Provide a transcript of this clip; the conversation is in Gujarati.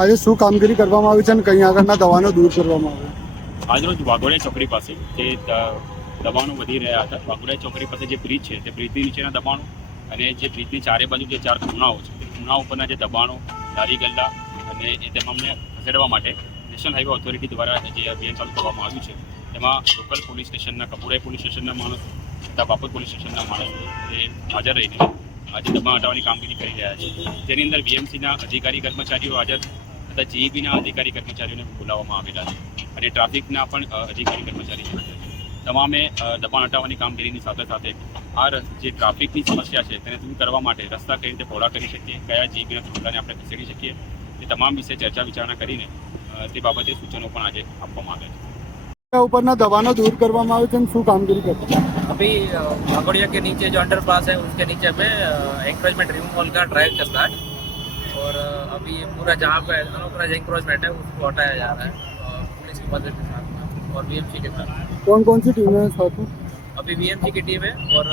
આજે શું કામગીરી કરવામાં આવી છે અને કઈ આગળના દવાનો દૂર કરવામાં આવ્યો? આજરોજ વાઘોડિયા ચોકડી પાસે જે દબાણો વધી રહ્યા હતા, વાઘોડિયા ચોકડી પાસે જે બ્રિજ છે તે બ્રિજની નીચેના દબાણો અને જે બ્રિજની ચારે બાજુ જે 4 ખૂણાઓ છે તે ખૂણાઓ પરના જે દબાણો, લારી ગલ્લા અને એ તમામને ખસેડવા માટે નેશનલ હાઈવે ઓથોરિટી દ્વારા જે અભિયાન ચાલુ કરવામાં આવ્યું છે તેમાં લોકલ પોલીસ સ્ટેશનના, કપુરાઈ પોલીસ સ્ટેશનના માણસો તથા બાપત પોલીસ સ્ટેશનના માણસો એ હાજર રહીને આજે દબાણ હટાવવાની કામગીરી કરી રહ્યા છે, જેની અંદર બીએમસીના અધિકારી કર્મચારીઓ હાજર તથા જીઈબીના અધિકારી કર્મચારીઓને બોલાવવામાં આવેલા છે અને ટ્રાફિકના પણ અધિકારી કર્મચારી છે. તમામે દબાણ હટાવવાની કામગીરીની સાથે સાથે જે ટ્રાફિકની સમસ્યા છે તેને દૂર કરવા માટે રસ્તા કઈ રીતે પહોળા કરી શકીએ, કયા જીઈબીના ટુકડાને આપણે ખસેડી શકીએ, એ તમામ વિશે ચર્ચા વિચારણા કરીને તે બાબતે સૂચનો પણ આજે આપવામાં આવ્યા છે. ઉપરના દબાણો દૂર કરવામાં આવે છે અને શું कामगिरी करते हैं? अभी वाघोडिया के नीचे जो अंडरपास है उसके नीचे पे एंक्रोचमेंट रिमूवल का ड्राइव चल रहा है और अभी ये पूरा जहाँ पे अनऑथराइज्ड एंक्रोचमेंट है उसको हटाया जा रहा है पुलिस की मदद के साथ और बीएमसी के साथ। कौन कौन सी टीमें हैं साथ में? अभी बीएमसी की टीम है और